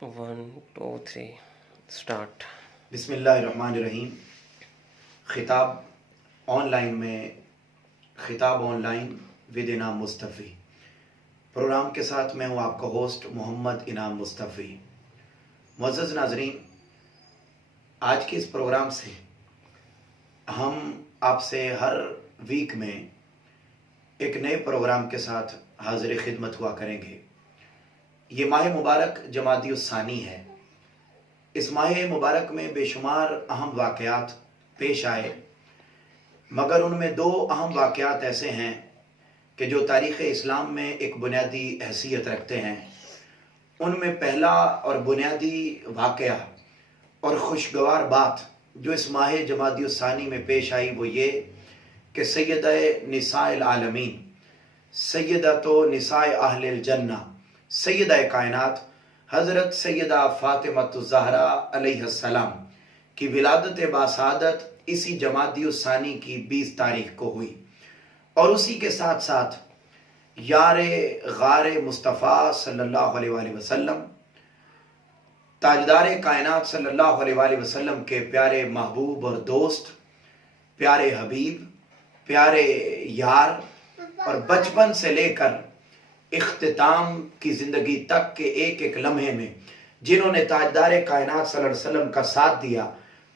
1 2 3 start. बिस्मिल्लाहिर्रहमानिर्रहीम। खिताब online with इनाम मुस्तफ़ी प्रोग्राम के साथ मैं हूँ आपका होस्ट मोहम्मद इनाम मुस्तफ़ी। मुअज़्ज़ज़ नाज़रीन, आज के इस प्रोग्राम से हम आपसे हर वीक में एक नए प्रोग्राम के साथ हाज़िर खिदमत हुआ करेंगे। ये माह मुबारक जमादी उस्सानी है। इस माह मुबारक में बेशुमार अहम वाक़यात पेश आए, मगर उनमें दो अहम वाक़यात ऐसे हैं कि जो तारीख़ इस्लाम में एक बुनियादी हैसियत रखते हैं। उनमें पहला और बुनियादी वाक़या और खुशगवार बात जो इस माह जमादी उस्सानी में पेश आई वो ये कि सैयदा निसाइल आलमीन, सैयदतो निसाए अहलिल जन्ना, सैयदा कायनात हज़रत सैयदा फ़ातिमतुज़ ज़हरा अलैहिस्सलाम की विलादत बासादत इसी जमादी उस्सानी की 20 तारीख को हुई। और उसी के साथ साथ यारे गारे मुस्तफ़ा सल्लल्लाहु अलैहि वसल्लम, ताजदार कायनात सल्लल्लाहु अलैहि वसल्लम के प्यारे महबूब और दोस्त, प्यारे हबीब, प्यारे यार और बचपन से लेकर इख्तिताम की ज़िंदगी तक के एक एक लम्हे में जिन्होंने ताजदार कायनात सल्लल्लाहु अलैहि वसल्लम का साथ दिया।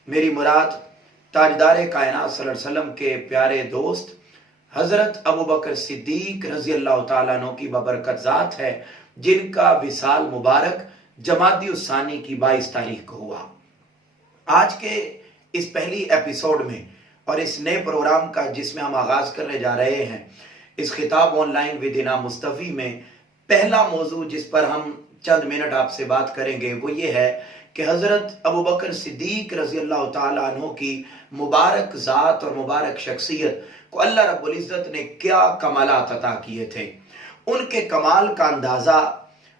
मेरी मुराद ताजदार कायनात सल्लल्लाहु अलैहि वसल्लम के प्यारे दोस्त हज़रत अबू बकर सिद्दीक रज़ी अल्लाह तआला अन्हु की बबरकत ज़ात है, जिनका विसाल मुबारक जमादी उस्सानी की 22 तारीख को हुआ। आज के इस पहली एपिसोड में और इस नए प्रोग्राम का जिसमें हम आगाज़ करने जा रहे हैं, इस खिताब ऑनलाइन विद इनाम मुस्तफ़ी में पहला मौजू जिस पर हम चंद मिनट आपसे बात करेंगे वो ये है कि हज़रत अबू बकर सिद्दीक रज़ी अल्लाह तआला अन्हु की मुबारक ज़ात और मुबारक शख्सियत को अल्लाह रब्बुल इज़्ज़त ने क्या कमालात अता किए थे। उनके कमाल का अंदाज़ा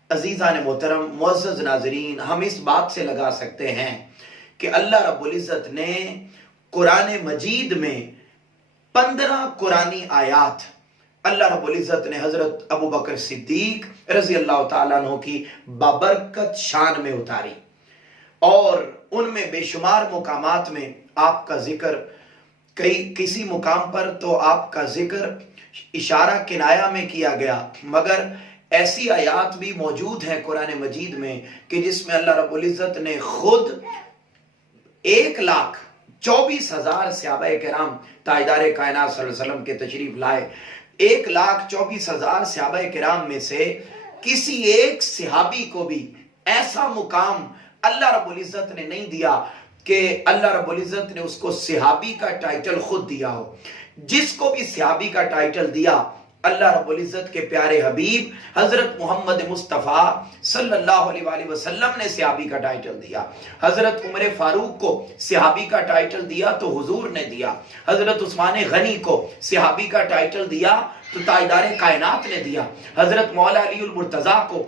अज़ीज़ान मोहतरम मुअज़्ज़ज़ नाज़रीन हम इस बात से लगा सकते हैं कि अल्लाह रब्बुल इज़्ज़त ने कुरान मजीद में 15 कुरानी आयात अल्लाह रब्बुल इज़्ज़त ने हज़रत अबू बकर सिद्दीक रज़ी अल्लाह तआला अन्हु की बाबरकत शान में उतारी और उनमें बेशुमार मुकामात में आपका जिक्र किसी मुकाम पर तो आपका जिक्र इशारा किनाया में किया गया, मगर ऐसी आयात भी मौजूद हैं कुरान मजीद में कि जिसमें अल्लाह रब्बुल इज़्ज़त ने खुद 1,24,000 सहाबाए किराम ताजदार कायनात सल्लल्लाहु अलैहि वसल्लम के तशरीफ लाए। 1,24,000 सहाबाए किराम में से किसी एक सहाबी को भी ऐसा मुकाम अल्लाह रब्बुल इज़्ज़त ने नहीं दिया कि अल्लाह रब्बुल इज़्ज़त ने उसको सहाबी का टाइटल खुद दिया हो। जिसको भी सहाबी का टाइटल दिया अल्लाह रब्बुल इज़्ज़त के प्यारे हबीब हज़रत मोहम्मद मुस्तफ़ा सल्लल्लाहु अलैहि वसल्लम ने सहाबी का टाइटल दिया। हज़रत उमर फारूक को सहाबी का टाइटल दिया तो हुजूर ने दिया। हज़रत उस्मान गनी को सहाबी का टाइटल दिया तो ताजदार कायनात ने दिया। हज़रत मौला अली उल मुर्तज़ा को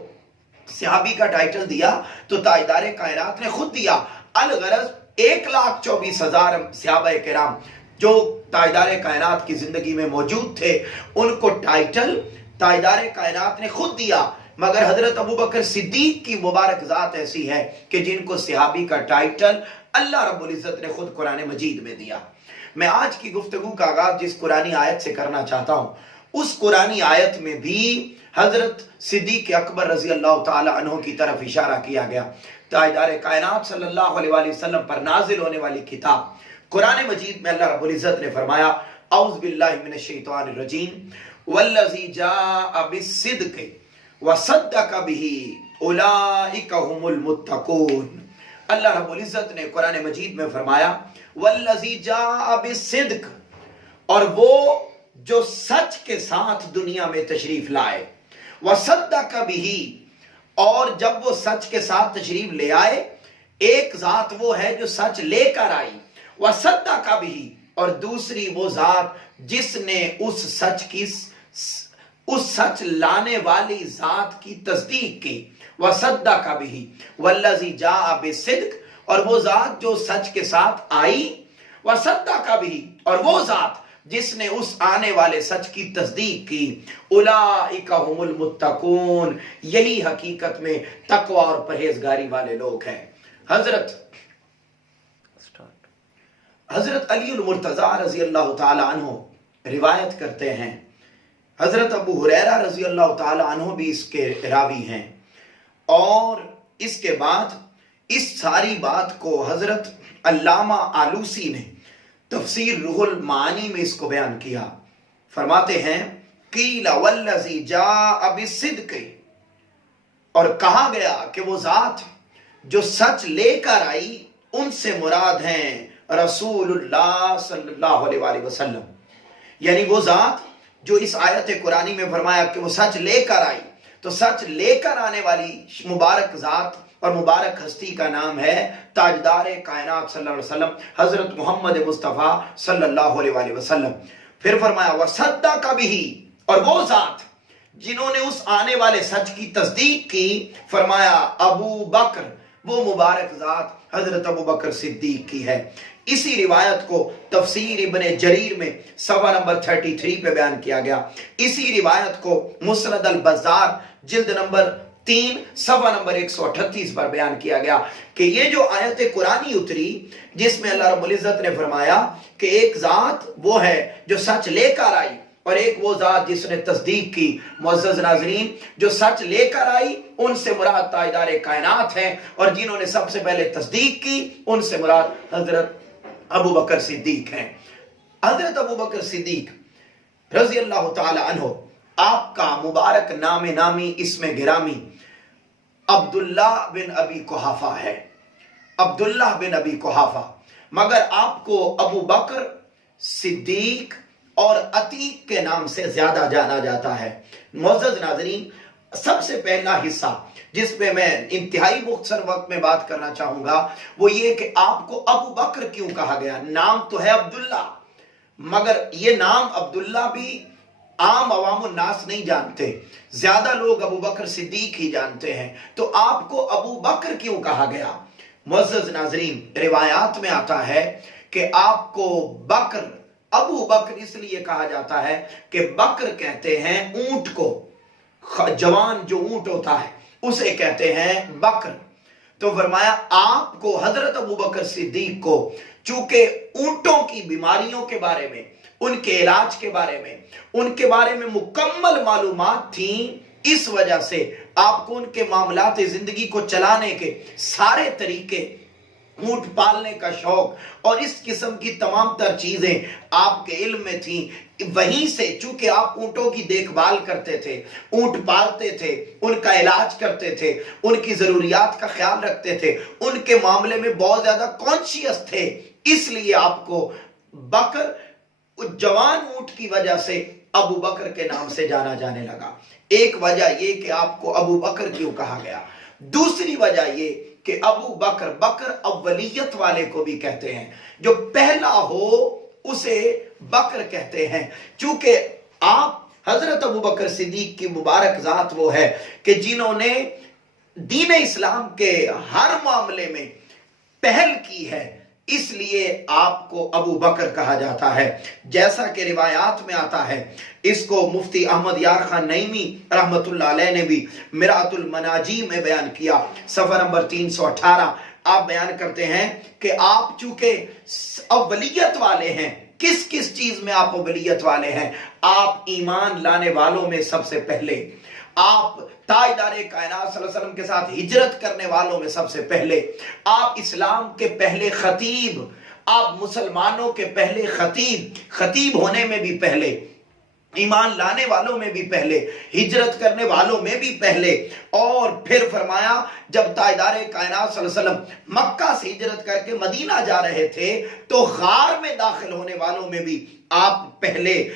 सहाबी का टाइटल दिया तो ताजदार कायनात ने खुद दिया। अलगरज 1,24,000 सहाबाए किराम जो ताजदार कायनात की जिंदगी में मौजूद थे उनको टाइटल ताजदार कायनात ने खुद दिया, मगर हजरत अबू बकर सिद्दीक की मुबारक ज़ात ऐसी है कि जिनको सहाबी का टाइटल अल्लाह रब्बुल इज़्ज़त ने खुद कुरान मजीद में दिया। मैं आज की गुफ्तगू का आगाज जिस कुरानी आयत से करना चाहता हूं, उस कुरानी आयत में भी हजरत सिद्दीक अकबर रज़ी अल्लाह तआला अन्हु की तरफ इशारा किया गया। ताजदार कायनात सल्लल्लाहु अलैहि वसल्लम पर नाजिल होने वाली किताब कुरान मजीद में अल्लाह रब्बुल इज़्ज़त ने फरमाया, औज़ु बिल्लाहि मिनश शैतानिर रजीम वल्लज़ी जाअ बिस्सिद्क़ि व सद्दक़ बिही उलाइका हुमुल मुत्तक़ून। अल्लाह रब्बुल इज़्ज़त ने कुरान मजीद में फरमाया वल्लज़ी जाअ बिस्सिद्क़, और वो जो सच के साथ दुनिया में तशरीफ लाए, व सद्दक़ बिही, और जब वो सच के साथ तशरीफ ले आए, एक जात वो है जो सच लेकर आई, व सद्दक़ बिही, और दूसरी वो जात जिसने उस सच लाने वाली जात की तस्दीक की। व सद्दक़ बिही वल्लज़ी जाअ बिस्सिद्क़, और वो जात जो सच के साथ आई, व सद्दक़ बिही, और वो जात जिसने उस आने वाले सच की तस्दीक की, उलाइका हुमुल मुत्तकून, यही हकीकत में तकवा और परहेजगारी वाले लोग हैं। हजरत अली मुर्तजा रजी अल्लाह ताला अन्हु रिवायत करते हैं, हजरत अबू हुरैरा रजी अल्लाह ताला अन्हु भी इसके रावी हैं। और इसके बाद इस सारी बात को हजरत अल्लामा आलूसी ने तफसीर रूहुल मानी में इसको बयान किया। फरमाते हैं कीला वल्लज़ी जाअ बिस्सिद्क़, और कहा गया कि वो जात जो सच लेकर आई उनसे मुराद हैं रसूलुल्लाह सल्लल्लाहु अलैहि वसल्लम, यानी वो जात जो इस आयत कुरानी में फरमाया कि वो सच लेकर आई, तो सच लेकर आने वाली मुबारक जात और मुबारक हस्ती का नाम है ताजदार कायनात सल्लल्लाहु अलैहि वसल्लम, हजरत मोहम्मद मुस्तफ़ा सल्लल्लाहु अलैहि वसल्लम। फिर फरमाया वसद्दक़ बिही, और वो जात जिन्होंने उस आने वाले सच की तस्दीक की, फरमाया अबू बकर, वो मुबारक जात हजरत अबू बकर सिद्दीक की है। इसी रिवायत को तफसीर इब्ने जरीर में सफ़ा नंबर 33 पे बयान किया गया। इसी रिवायत को मुस्नद अल बज़ार जिल्द नंबर 3 सफ़ा नंबर 138 पर बयान किया गया कि ये जो आयत कुरानी उतरी जिसमें अल्लाह रब्बुल इज़्ज़त ने फरमाया कि एक जात वो है जो सच लेकर आई और एक वो जात जिसने तस्दीक की। मुअज़्ज़ज़ नाज़रीन, जो सच लेकर आई उनसे मुराद ताजदार कायनात हैं, और जिन्होंने सबसे पहले तस्दीक की उनसे मुराद हजरत अबू बकर सिद्दीक हैं। हजरत अबू बकर सिद्दीक रज़ी अल्लाह ताला अन्हु, आपका मुबारक नाम नामी इसमें गिरामी अब्दुल्ला बिन अबी कुहाफा है, अब्दुल्ला बिन अबी कुहाफा, मगर आपको अबू बकर सिद्दीक और अतीक के नाम से ज्यादा जाना जाता है। मुअज़्ज़ज़ नाज़रीन, सबसे पहला हिस्सा जिस पे मैं इंतहाई मुख्तसर वक्त में बात करना चाहूंगा वो ये कि आपको अबू बकर क्यों कहा गया। नाम तो है अब्दुल्ला, मगर ये नाम अब्दुल्ला भी आम अवामुन नास नहीं जानते, ज्यादा लोग अबू बकर सिद्दीक ही जानते हैं, तो आपको अबू बकर क्यों कहा गया। मुअज़्ज़ज़ नाज़रीन, रिवायात में आता है कि आपको बकर, अबू बकर इसलिए कहा जाता है कि बकर कहते हैं ऊंट को, जवान जो ऊंट होता है उसे कहते हैं बकर। तो फरमाया आपको हजरत अबू बकर सिद्दीक को चूंकि ऊंटों की बीमारियों के बारे में, उनके इलाज के बारे में, उनके बारे में मुकम्मल मालूमात थी, इस वजह से आपको उनके मामलात जिंदगी को चलाने के सारे तरीके, ऊंट पालने का शौक और इस किस्म की तमाम तर चीजें आपके इल्म में थी। वहीं से चूंकि आप ऊंटों की देखभाल करते थे, ऊंट पालते थे, उनका इलाज करते थे, उनकी जरूरियात का ख्याल रखते थे, उनके मामले में बहुत ज्यादा कॉन्शियस थे, इसलिए आपको बकर, जवान ऊंट की वजह से अबू बकर के नाम से जाना जाने लगा। एक वजह यह कि आपको अबू बकर क्यों कहा गया। दूसरी वजह यह कि अबू बकर, बकर अव्वलियत वाले को भी कहते हैं, जो पहला हो उसे बकर कहते हैं। चूंकि आप हजरत अबू बकर सिद्दीक की मुबारक जात वो है कि जिन्होंने दीन इस्लाम के हर मामले में पहल की है, इसलिए आपको अबू बकर कहा जाता है। जैसा कि रिवायात में आता है, इसको मुफ्ती अहमद यार खान नईमी रहमतुल्लाह अलैह ने भी मिरातुल मनाजी में बयान किया, सफर नंबर 318। आप बयान करते हैं कि आप चूंकि अव्वलियत वाले हैं, किस किस चीज में आप अव्वलियत वाले हैं, आप ईमान लाने वालों में सबसे पहले, आप ताजदारे कायनात सल्लल्लाहु अलैहि वसल्लम के साथ हिजरत करने वालों में सबसे पहले, आप इस्लाम के पहले खतीब, आप मुसलमानों के पहले खतीब, खतीब होने में भी पहले, ईमान लाने वालों में भी पहले, हिजरत करने वालों में भी पहले। और फिर फरमाया जब ताजदारे कायनात सल्लल्लाहु अलैहि वसल्लम मक्का से हिजरत करके मदीना जा रहे थे तो गार में दाखिल होने वालों में भी आप पहले।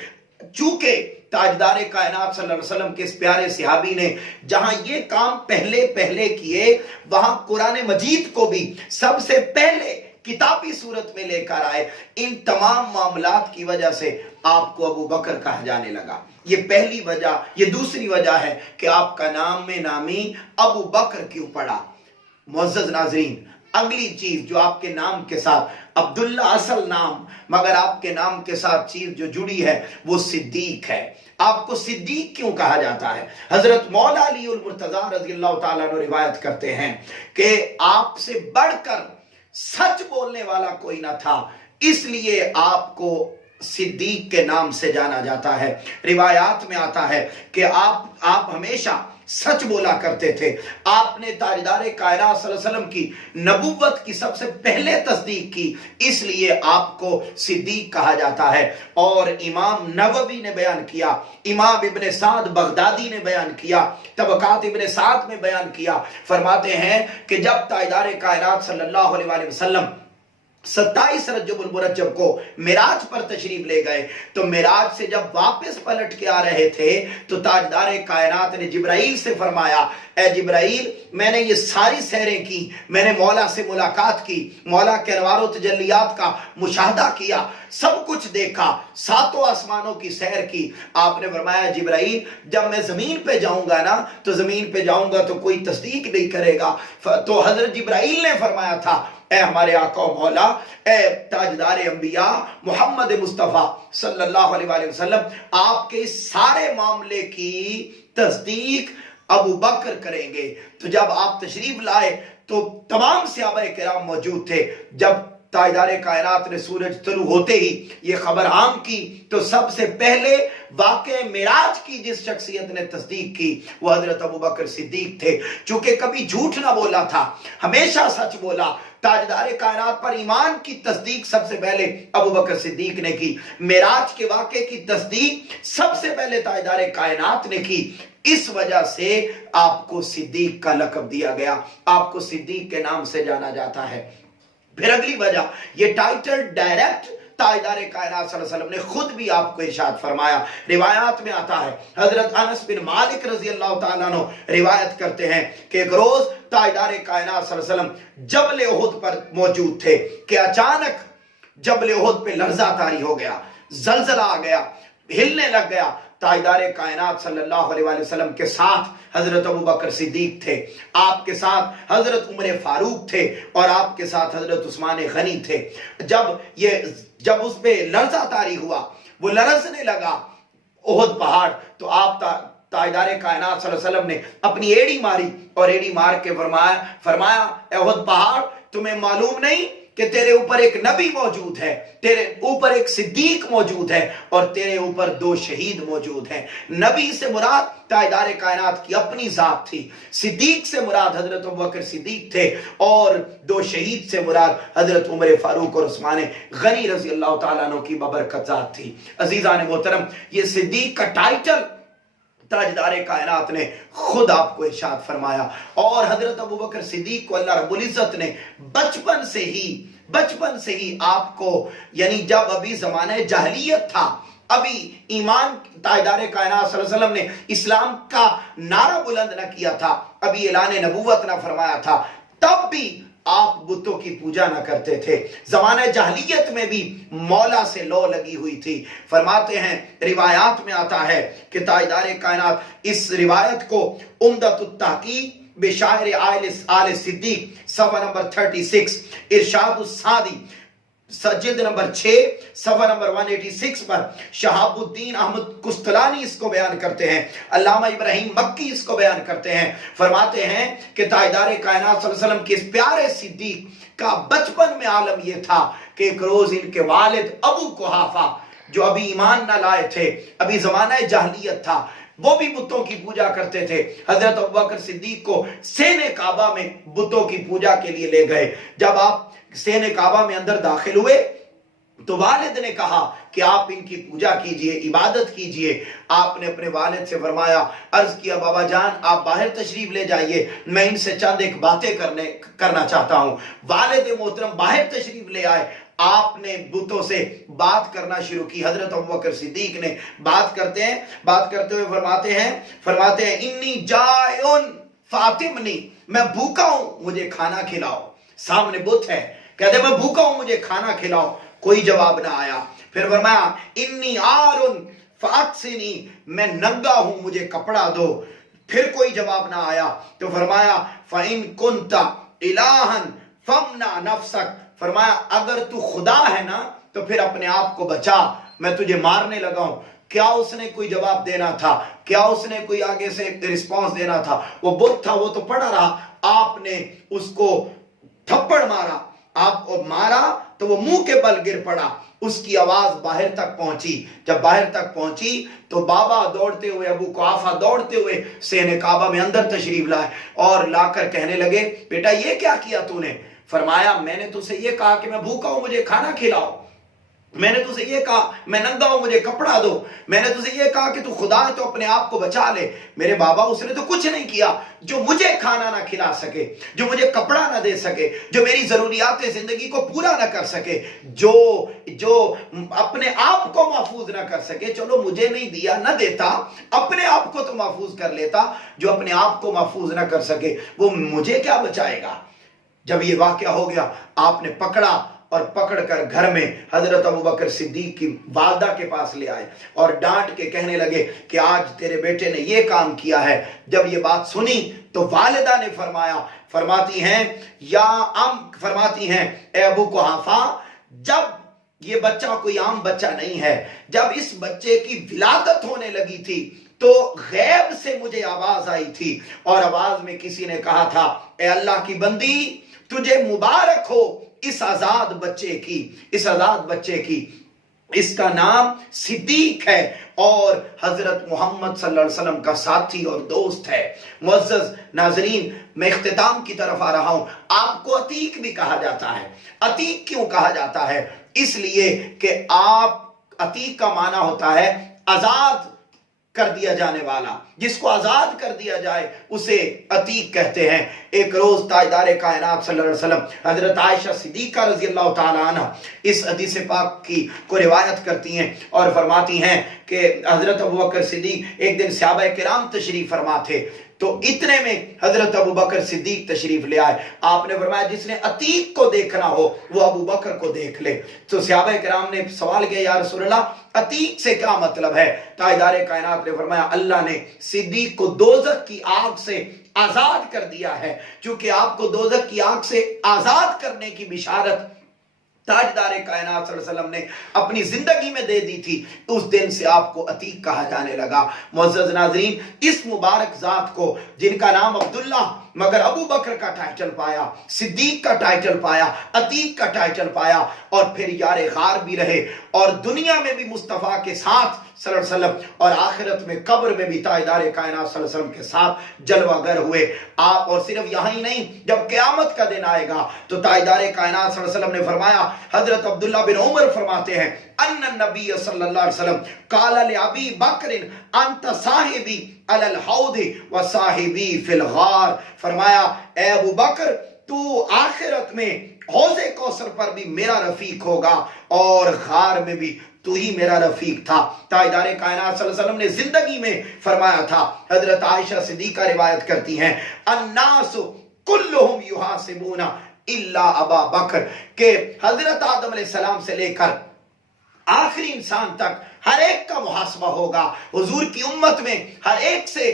चूंकि ताजदारे कायनात सल्लल्लाहु अलैहि वसल्लम के इस प्यारे सहाबी ने जहां ये काम पहले पहले किए, वहां कुरान मजीद को भी सबसे पहले किताबी सूरत में लेकर आए। इन तमाम मामलात की वजह से आपको अबू बकर कहा जाने लगा। ये पहली वजह। ये दूसरी वजह है कि आपका नाम में नामी अबू बकर क्यों पड़ा। मुअज़्ज़ज़ नाज़रीन, اگلی چیز جو آپ کے نام کے ساتھ، عبداللہ اصل نام، مگر آپ کے نام کے ساتھ چیز جو جڑی ہے وہ صدیق ہے۔ آپ کو صدیق کیوں کہا جاتا ہے؟ حضرت مولا علی المرتضیٰ رضی اللہ تعالیٰ عنہ روایت کرتے ہیں کہ آپ سے بڑھ کر سچ بولنے والا کوئی نہ تھا، اس لیے آپ کو صدیق کے نام سے جانا جاتا ہے۔ روایات میں آتا ہے کہ آپ ہمیشہ سچ بولا کرتے تھے۔ آپ نے تاجدار کائنات صلی اللہ علیہ وسلم کی نبوت کی سب سے پہلے تصدیق کی، اس لیے آپ کو صدیق کہا جاتا ہے۔ اور امام نووی نے بیان کیا، امام ابن سعد بغدادی نے بیان کیا، طبقات ابن سعد میں بیان کیا، فرماتے ہیں کہ جب تاجدار کائنات صلی اللہ علیہ وآلہ وسلم 27 رجب المرجب کو معراج پر تشریف لے گئے تو معراج سے جب واپس پلٹ کے آ رہے تھے تو تاجدار کائنات نے جبرائیل سے فرمایا، اے جبرائیل، میں نے یہ ساری سیریں کی، میں نے مولا سے ملاقات کی، مولا کے انوار و تجلیات کا مشاہدہ کیا، سب کچھ دیکھا، 7 آسمانوں کی سیر کی۔ آپ نے فرمایا جبرائیل، جب میں زمین پہ جاؤں گا نا تو زمین پہ جاؤں گا تو کوئی تصدیق نہیں کرے گا۔ تو حضرت جبرائیل نے فرمایا تھا، اے ہمارے آقا و مولا، اے تاجدار انبیاء محمد مصطفیٰ صلی اللہ علیہ وآلہ وسلم، آپ کے سارے معاملے کی تصدیق ابو بکر کریں گے۔ تو جب آپ تشریف لائے تو تمام صحابہ کرام موجود تھے۔ جب تاجدار کائنات نے سورج طلوع ہوتے ہی یہ خبر عام کی تو سب سے پہلے واقع معراج کی جس شخصیت نے تصدیق کی وہ حضرت ابو بکر صدیق تھے۔ چونکہ کبھی جھوٹ نہ بولا تھا، ہمیشہ سچ بولا۔ تاجدار کائنات پر ایمان کی تصدیق سب سے پہلے ابو بکر صدیق نے کی، معراج کے واقعے کی تصدیق سب سے پہلے تاجدار کائنات نے کی۔ اس وجہ سے آپ کو صدیق کا لقب دیا گیا، آپ کو صدیق کے نام سے جانا جاتا ہے۔ پھر اگلی وجہ، یہ ٹائٹل ڈائریکٹ تاجدار کائنات صلی اللہ علیہ وسلم نے خود بھی آپ کو ارشاد فرمایا۔ روایات میں آتا ہے، حضرت انس بن مالک رضی اللہ تعالیٰ عنہ روایت کرتے ہیں کہ ایک روز تاجدار کائنات صلی اللہ علیہ وسلم جبل احد پر موجود تھے کہ اچانک جبل احد پہ لرزہ طاری ہو گیا، زلزلہ آ گیا، ہلنے لگ گیا۔ تاجدار کائنات صلی اللہ علیہ وآلہ وسلم کے ساتھ حضرت ابو بکر صدیق تھے، آپ کے ساتھ حضرت عمر فاروق تھے اور آپ کے ساتھ حضرت عثمان غنی تھے۔ جب اس پہ لرزہ طاری ہوا، وہ لرزنے لگا احد پہاڑ، تو آپ تاجدار کائنات صلی اللہ علیہ وسلم نے اپنی ایڑی ماری اور ایڑی مار کے فرمایا اے احد پہاڑ، تمہیں معلوم نہیں کہ تیرے اوپر ایک نبی موجود ہے، تیرے اوپر ایک صدیق موجود ہے اور تیرے اوپر 2 شہید موجود ہیں۔ نبی سے مراد تاجدار کائنات کی اپنی ذات تھی، صدیق سے مراد حضرت ابوبکر صدیق تھے، اور 2 شہید سے مراد حضرت عمر فاروق اور عثمان غنی رضی اللہ تعالیٰ عنہ کی ببرکت ذات تھی۔ عزیزان محترم، یہ صدیق کا ٹائٹل تاجدار کائنات نے خود آپ کو ارشاد فرمایا، اور حضرت ابوبکر صدیق کو اللہ رب العزت نے بچپن سے ہی آپ کو، یعنی جب ابھی زمانہ جاہلیت تھا، ابھی ایمان تاجدار کائنات صلی اللہ علیہ وسلم نے اسلام کا نعرہ بلند نہ کیا تھا، ابھی اعلان نبوت نہ فرمایا تھا، تب بھی آپ بتوں کی پوجا نہ کرتے تھے۔ زمانہ جاہلیت میں بھی مولا سے لو لگی ہوئی تھی۔ فرماتے ہیں، روایات میں آتا ہے کہ تاجدار کائنات، اس روایت کو عمدۃ التحقیق بشاعر آل صدیق صفحہ نمبر 36، ارشاد السعدی جلد نمبر 6 صفحہ نمبر 186 پر شہاب الدین احمد قسطلانی اس کو بیان کرتے ہیں، علامہ ابراہیم مکی اس کو بیان کرتے ہیں۔ فرماتے ہیں کہ تاجدار کائنات صلی اللہ علیہ وسلم کے اس پیارے صدیق کا بچپن میں عالم یہ تھا کہ ایک روز ان کے والد ابو قحافہ، جو ابھی ایمان نہ لائے تھے، ابھی زمانہ جاہلیت تھا، وہ بھی بتوں کی پوجا کرتے تھے، حضرت ابوبکر صدیق کو سین کعبہ میں بتوں کی پوجا کے لیے لے گئے۔ جب آپ سین کعبہ میں اندر داخل ہوئے تو والد نے کہا کہ آپ ان کی پوجا کیجئے، عبادت کیجئے۔ آپ نے اپنے والد سے فرمایا، عرض کیا بابا جان آپ باہر تشریف لے جائیے، میں ان سے چند ایک باتیں کرنا چاہتا ہوں۔ والد محترم باہر تشریف لے آئے، آپ نے بتوں سے بات کرنا شروع کی۔ حضرت ابوبکر صدیق نے بات کرتے ہوئے فرماتے ہیں انی جائعن فاطمنی، میں بھوکا ہوں مجھے کھانا کھلاؤ۔ سامنے بت ہے، کہتے ہیں میں بھوکا ہوں مجھے کھانا کھلاؤ، کوئی جواب نہ آیا۔ پھر فرمایا انی عارن فاکسنی، میں ننگا ہوں مجھے کپڑا دو، پھر کوئی جواب نہ آیا۔ تو فرمایا فَإِن كُنْتَ إِلَٰهًا फमना नफ्सक, फरमाया अगर तू खुदा है ना तो फिर अपने आप को बचा, मैं तुझे मारने लगा हूं। क्या उसने कोई जवाब देना था? क्या उसने कोई आगे से रिस्पांस देना था? वो बुत था, वो तो पड़ा रहा। आपने उसको थप्पड़ मारा, आप मारा तो वो मुंह के बल गिर पड़ा। उसकी आवाज बाहर तक पहुंची। जब बाहर तक पहुंची तो बाबा दौड़ते हुए, अबू कुहाफा दौड़ते हुए सेने काबा में अंदर तशरीफ लाए और लाकर कहने लगे, बेटा ये क्या किया तूने? फरमाया मैंने तुझसे ये कहा कि मैं भूखा हूं, मुझे खाना खिलाओ। मैंने तुझे ये कहा मैं नंगा हूं, मुझे कपड़ा दो। मैंने तुझे ये कहा कि तू खुदा है तो अपने आप को बचा ले। मेरे बाबा उसने तो कुछ नहीं किया जो मुझे खाना ना खिला सके, जो मुझे कपड़ा ना दे सके, जो मेरी जरूरियात जिंदगी को पूरा ना कर सके, जो अपने आप को महफूज ना कर सके। चलो मुझे नहीं दिया, ना देता, अपने आप को तो महफूज कर लेता। जो अपने आप को महफूज ना कर सके वो मुझे क्या बचाएगा? जब ये वाकया हो गया, आपने पकड़ा और पकड़कर घर में हजरत अबू बकर सिद्दीक की वालदा के पास ले आए और डांट के कहने लगे कि आज तेरे बेटे ने ये काम किया है। जब ये बात सुनी तो वालिदा ने फरमाती हैं ए अबू कुहाफा, जब ये बच्चा कोई आम बच्चा नहीं है, जब इस बच्चे की विलादत होने लगी थी तो गैब से मुझे आवाज आई थी और आवाज में किसी ने कहा था, ए अल्लाह की बंदी तुझे मुबारक हो इस आजाद बच्चे की, इसका नाम सिद्दीक है और हजरत मोहम्मद सल्लल्लाहु अलैहि वसल्लम का साथी और दोस्त है। मुअज़्ज़ज़ नाज़रीन, मैं इख्तिताम की तरफ आ रहा हूं। आपको अतीक भी कहा जाता है। अतीक क्यों कहा जाता है? इसलिए कि अतीक का माना होता है आजाद कर दिया जाने वाला। जिसको आजाद कर दिया जाए उसे अतीक कहते हैं। एक रोज ताजदार कायनात सल्लल्लाहु अलैहि वसल्लम हजरत आयशा सिद्दीका रज़ी अल्लाह ताला अन्हा इस हदीस पाक को रिवायत करती हैं और फरमाती हैं कि हजरत अबू बकर सिद्दीक एक दिन सहाबा किराम तशरीफ फरमा थे, तो इतने में हजरत अबू बकर सिद्दीक तशरीफ ले आए। आपने फरमाया जिसने अतीक को देखना हो वो अबू बकर को देख ले। तो सहाबा किराम ने सवाल किया, या रसूलल्लाह अतीक से क्या मतलब है? ताजदार कायनात ने फरमाया अल्लाह ने सिद्दीक को दोज़ख की आग से आजाद कर दिया है। क्योंकि आपको दोज़ख की आग से आजाद करने की बिशारत ताजदार कायनात सल्लल्लाहु अलैहि वसल्लम ने अपनी जिंदगी में दे दी थी। उस दिन से आपको अतीक कहा जाने लगा। मुअज़्ज़ज़ नाज़रीन, इस मुबारक जात को जिनका नाम अब्दुल्ला मगर अबू बकर का टाइटल पाया, सिद्दीक का टाइटल पाया, अतीक का टाइटल पाया और फिर यारे गार भी रहे और दुनिया में भी मुस्तफा के साथ सल्लल्लाहु अलैहि वसल्लम और आखिरत में कब्र में भी ताजदार कायनात सल्लल्लाहु अलैहि वसल्लम के साथ जलवागर हुए आप। और सिर्फ यहाँ ही नहीं, जब क़यामत का दिन आएगा तो ताजदार कायनात सल्लल्लाहु अलैहि वसल्लम ने फरमाया, हजरत अब्दुल्ला बिन उमर फरमाते हैं, अन्ना नबी सल्लल्लाहु अलैहि वसल्लम काला ले अबी बकर अंत साहिबी अलल हौद व साहिबी फिल गार। फरमाया ए अबू बकर तू आखिरत में हौज़े कौसर पर भी मेरा रफीक होगा और गार में भी तू ही मेरा रफीक था। ताजदार कायनात सल्लल्लाहु अलैहि वसल्लम ने जिंदगी में फरमाया था। हजरत आयशा सिद्दीका रिवायत करती हैं, अन्नास कुल्लुहुम युहासिबूना इल्ला अबा बकर, के हजरत आदम अलैहिस्सलाम से लेकर आखिरी इंसान तक हर एक का मुहासबा होगा। हुजूर की उम्मत में हर एक से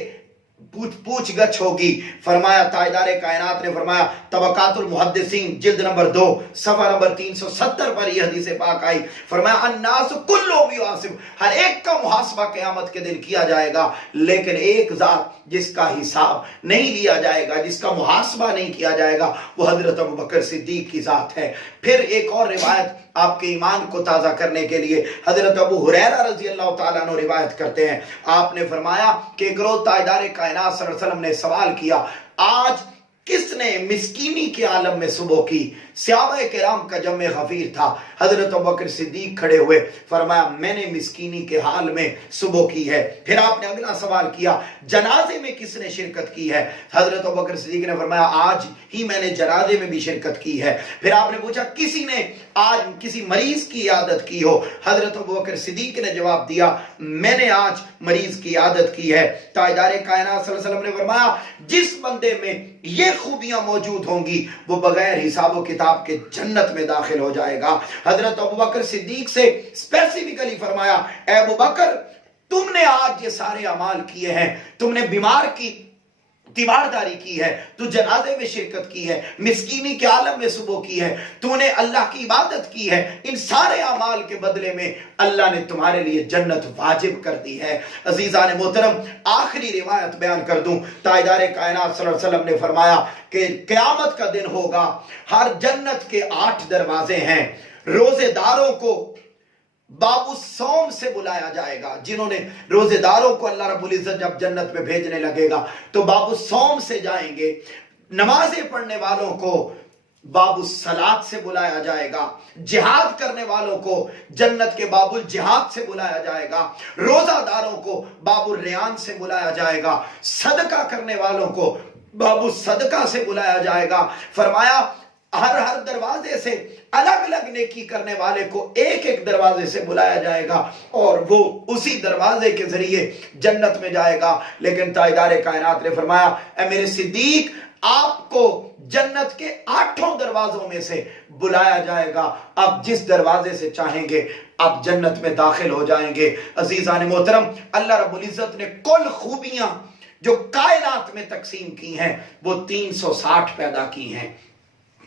पूछगछ होगी। फरमाया ताजदार कायनात ने फरमाया, तबकातुल मुहद्दिसीन जिल्द नंबर 2 सफा नंबर 370 पर यह हदीस पाक आई। फरमाया अन्नास कुल्लुहुम युहासिब, हर एक का मुहासबा क़यामत के दिन किया जाएगा, लेकिन एक जात जिसका हिसाब नहीं लिया जाएगा, जिसका मुहासबा नहीं किया जाएगा, वो हजरत अबू बकर सिद्दीक की जात है। फिर एक और रिवायत आपके ईमान को ताज़ा करने के लिए हजरत अबू हुरैरा रज़ी अल्लाह ताला अन्हु रिवायत करते हैं। आपने फरमाया कि एक रोज ताजदार कायनात सल्लल्लाहु अलैहि वसल्लम ने सवाल किया, आज किसने मिस्कीनी के आलम में सुबह की? सहाबा किराम का जमे गफीर था। हजरत अबू बकर सिद्दीक खड़े हुए, फरमाया मैंने मिस्कीनी के हाल में सुबह की है। फिर आपने अगला सवाल किया, जनाजे में किसने शिरकत की है? हजरत अबू बकर सिद्दीक ने फरमाया आज ही मैंने जनाजे में भी शिरकत की है। फिर आपने पूछा किसी ने आज किसी मरीज की इयादत की हो? हजरत अबू बकर सिद्दीक ने जवाब दिया मैंने आज मरीज की इयादत की है। ताजदार कायनात सल्लल्लाहु अलैहि वसल्लम ने फरमाया जिस बंदे में ये खूबियां मौजूद होंगी वो बगैर हिसाब किताब के जन्नत में दाखिल हो जाएगा। हजरत अबू बकर सिद्दीक से स्पेसिफिकली फरमाया, अबू बकर तुमने आज ये सारे अमाल किए हैं, तुमने बीमार की तीमारदारी की है, तू जनाजे में शिरकत की है, मिस्कीनी के आलम में सुबह की है, तूने अल्लाह की इबादत की है, इन सारे अमाल के बदले में अल्लाह ने तुम्हारे लिए जन्नत वाजिब कर दी है। अजीजान मोहतरम, आखिरी रिवायत बयान कर दूं। ताजदारे कायनात सल्लल्लाहु अलैहि वसल्लम ने फरमाया कि क़यामत का दिन होगा, हर जन्नत के 8 दरवाजे हैं, रोजेदारों को बाबू सौम से बुलाया जाएगा। जिन्होंने रोजेदारों को अल्लाह रब्बुल इज्जत जब जन्नत में भेजने लगेगा तो बाबू सौम से जाएंगे, नमाजें पढ़ने वालों को बाबू सलात से बुलाया जाएगा, जिहाद करने वालों को जन्नत के बाबुल जिहाद से बुलाया जाएगा, रोजादारों को बाबू रियान से बुलाया जाएगा, सदका करने वालों को बाबू सदका से बुलाया जाएगा। फरमाया हर दरवाजे से अलग अलग नेकी करने वाले को एक एक दरवाजे से बुलाया जाएगा और वो उसी दरवाजे के जरिए जन्नत में जाएगा। लेकिन ताजदारे कायनात ने फरमाया, ऐ मेरे सिद्दीक, आपको जन्नत के 8 दरवाजों में से बुलाया जाएगा, आप जिस दरवाजे से चाहेंगे आप जन्नत में दाखिल हो जाएंगे। अजीजान मोहतरम, अल्लाह रब्बुल इज्जत ने कुल खूबियां जो कायनात में तकसीम की हैं वो 360 पैदा की हैं,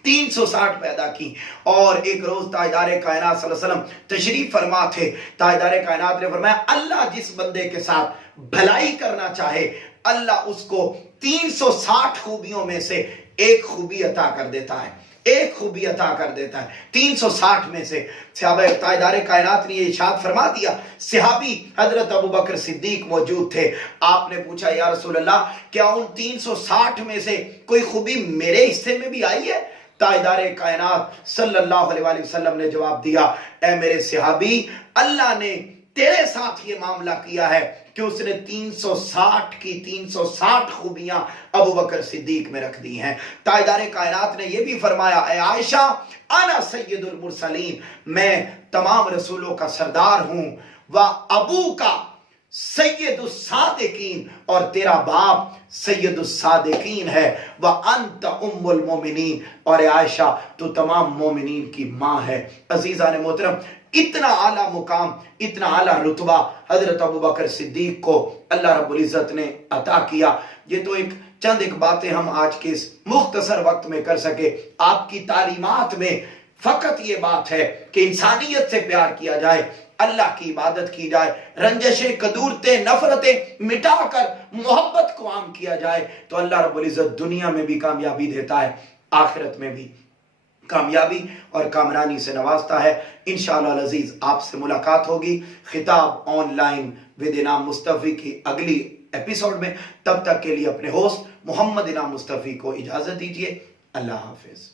360 पैदा की। और एक रोज ताजदारे कायनात सल्लल्लाहु अलैहि वसल्लम तशरीफ फरमा थे। ताजदारे कायनात ने फरमाया, अल्लाह जिस बंदे के साथ भलाई करना चाहे अल्लाह उसको 360 खूबियों में से एक खूबी अता कर देता है, एक खूबी अता कर देता है 360 में से। सहाबा ताजदारे कायनात ने ये इरशाद फरमा दिया। सहाबी हजरत अबू बकर सिद्दीक मौजूद थे। आपने पूछा, या रसूल अल्लाह, क्या उन 360 में से कोई खूबी मेरे हिस्से में भी आई है? ताजदारे कायनात सल्लल्लाहु अलैहि वसल्लम ने जवाब दिया, ऐ मेरे सहाबी, अल्लाह ने तेरे साथ ये मामला किया है कि उसने 360 की 360 खूबियां अबू बकर सिद्दीक में रख दी हैं। ताजदारे कायनात ने यह भी फरमाया, ऐ आयशा, अना सय्यदुल मुरसलीन, मैं तमाम रसूलों का सरदार हूं, व अबू का सैयदुस सादिकीन, और तेरा बाप सैयदुस सादिकीन है, व अंत उम्मुल मोमिनीन, और आयशा तू तमाम मोमिनीन की मां है। अजीजान मोहतरम, इतना आला मुकाम, इतना आला रुतबा हजरत अबू बकर सिद्दीक को अल्लाह रब्बुल इज्जत ने अता किया। ये तो चंद बातें हम आज के इस मुख्तसर वक्त में कर सके। आपकी तालीमात में फकत ये बात है कि इंसानियत से प्यार किया जाए, अल्लाह की इबादत की जाए, रंजशें, कदूरतें, नफरतें मिटाकर मोहब्बत को आम किया जाए तो अल्लाह रब्बुल इज्जत दुनिया में भी कामयाबी देता है, आखिरत में भी कामयाबी और कामरानी से नवाजता है। इंशाअल्लाह अज़ीज आपसे मुलाकात होगी खिताब ऑनलाइन विद इनाम मुस्तफ़ी की अगली एपिसोड में। तब तक के लिए अपने होस्ट मोहम्मद इनाम मुस्तफ़ी को इजाजत दीजिए। अल्लाह हाफिज।